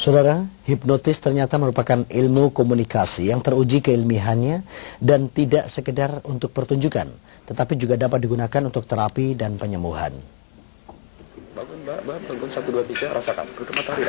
Saudara, hipnotis ternyata merupakan ilmu komunikasi yang teruji keilmiahannya dan tidak sekedar untuk pertunjukan, tetapi juga dapat digunakan untuk terapi dan penyembuhan.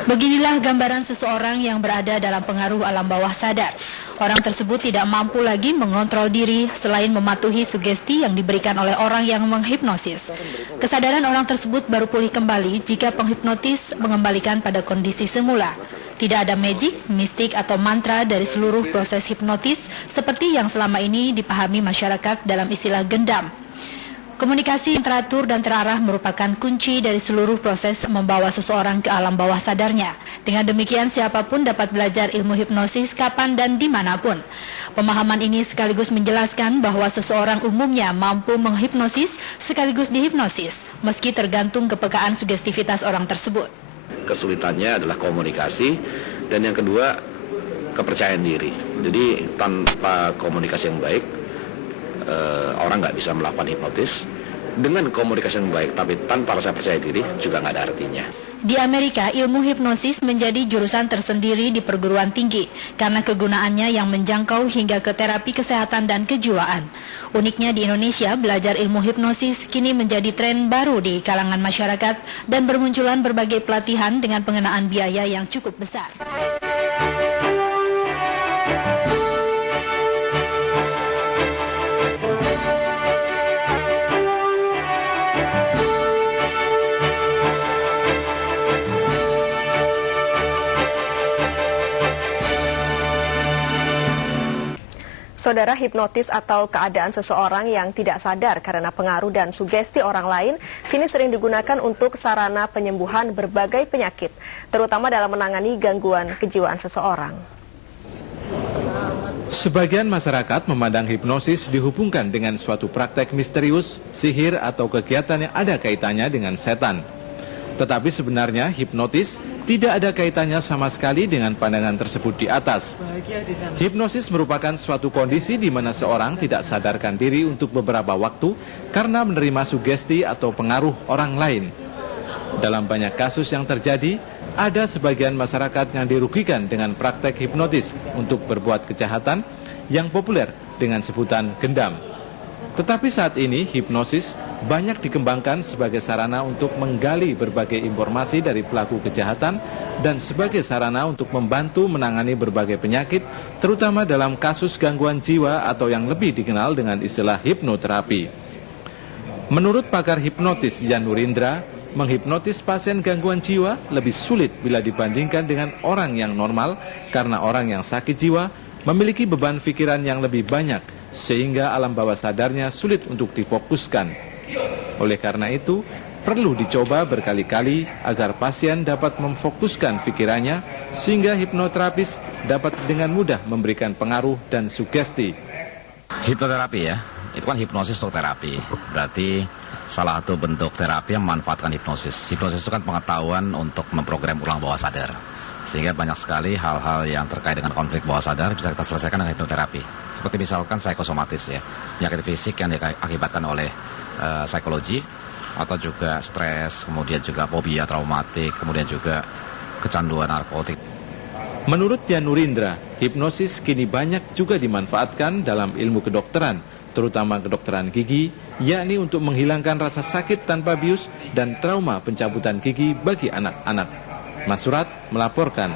Beginilah gambaran seseorang yang berada dalam pengaruh alam bawah sadar. Orang tersebut tidak mampu lagi mengontrol diri selain mematuhi sugesti yang diberikan oleh orang yang menghipnosis. Kesadaran orang tersebut baru pulih kembali jika penghipnotis mengembalikan pada kondisi semula. Tidak ada magic, mistik atau mantra dari seluruh proses hipnotis seperti yang selama ini dipahami masyarakat dalam istilah gendam. Komunikasi yang teratur dan terarah merupakan kunci dari seluruh proses membawa seseorang ke alam bawah sadarnya. Dengan demikian siapapun dapat belajar ilmu hipnosis kapan dan dimanapun. Pemahaman ini sekaligus menjelaskan bahwa seseorang umumnya mampu menghipnosis sekaligus dihipnosis, meski tergantung kepekaan sugestivitas orang tersebut. Kesulitannya adalah komunikasi, dan yang kedua kepercayaan diri. Jadi tanpa komunikasi yang baik, orang nggak bisa melakukan hipnotis. Dengan komunikasi yang baik tapi tanpa rasa percaya diri juga nggak ada artinya. Di Amerika, ilmu hipnosis menjadi jurusan tersendiri di perguruan tinggi karena kegunaannya yang menjangkau hingga ke terapi kesehatan dan kejiwaan. Uniknya di Indonesia, belajar ilmu hipnosis kini menjadi tren baru di kalangan masyarakat dan bermunculan berbagai pelatihan dengan pengenaan biaya yang cukup besar. Saudara, hipnotis atau keadaan seseorang yang tidak sadar karena pengaruh dan sugesti orang lain kini sering digunakan untuk sarana penyembuhan berbagai penyakit, terutama dalam menangani gangguan kejiwaan seseorang. Sebagian masyarakat memandang hipnosis dihubungkan dengan suatu praktek misterius, sihir atau kegiatan yang ada kaitannya dengan setan. Tetapi sebenarnya hipnotis tidak ada kaitannya sama sekali dengan pandangan tersebut di atas. Hipnosis merupakan suatu kondisi di mana seorang tidak sadarkan diri untuk beberapa waktu karena menerima sugesti atau pengaruh orang lain. Dalam banyak kasus yang terjadi, ada sebagian masyarakat yang dirugikan dengan praktek hipnotis untuk berbuat kejahatan yang populer dengan sebutan gendam. Tetapi saat ini hipnosis banyak dikembangkan sebagai sarana untuk menggali berbagai informasi dari pelaku kejahatan dan sebagai sarana untuk membantu menangani berbagai penyakit, terutama dalam kasus gangguan jiwa atau yang lebih dikenal dengan istilah hipnoterapi. Menurut pakar hipnotis Yan Nurindra, menghipnotis pasien gangguan jiwa lebih sulit bila dibandingkan dengan orang yang normal karena orang yang sakit jiwa memiliki beban pikiran yang lebih banyak sehingga alam bawah sadarnya sulit untuk difokuskan. Oleh karena itu, perlu dicoba berkali-kali agar pasien dapat memfokuskan pikirannya sehingga hipnoterapis dapat dengan mudah memberikan pengaruh dan sugesti. Hipnoterapi ya, itu kan hipnosis untuk terapi. Berarti salah satu bentuk terapi yang memanfaatkan hipnosis. Hipnosis itu kan pengetahuan untuk memprogram ulang bawah sadar. Sehingga banyak sekali hal-hal yang terkait dengan konflik bawah sadar bisa kita selesaikan dengan hipnoterapi. Seperti misalkan psikosomatis ya, penyakit fisik yang diakibatkan oleh psikologi atau juga stres, kemudian juga fobia traumatik, kemudian juga kecanduan narkotik. Menurut Yan Nurindra, hipnosis kini banyak juga dimanfaatkan dalam ilmu kedokteran, terutama kedokteran gigi, yakni untuk menghilangkan rasa sakit tanpa bius dan trauma pencabutan gigi bagi anak-anak. Mas Surat melaporkan.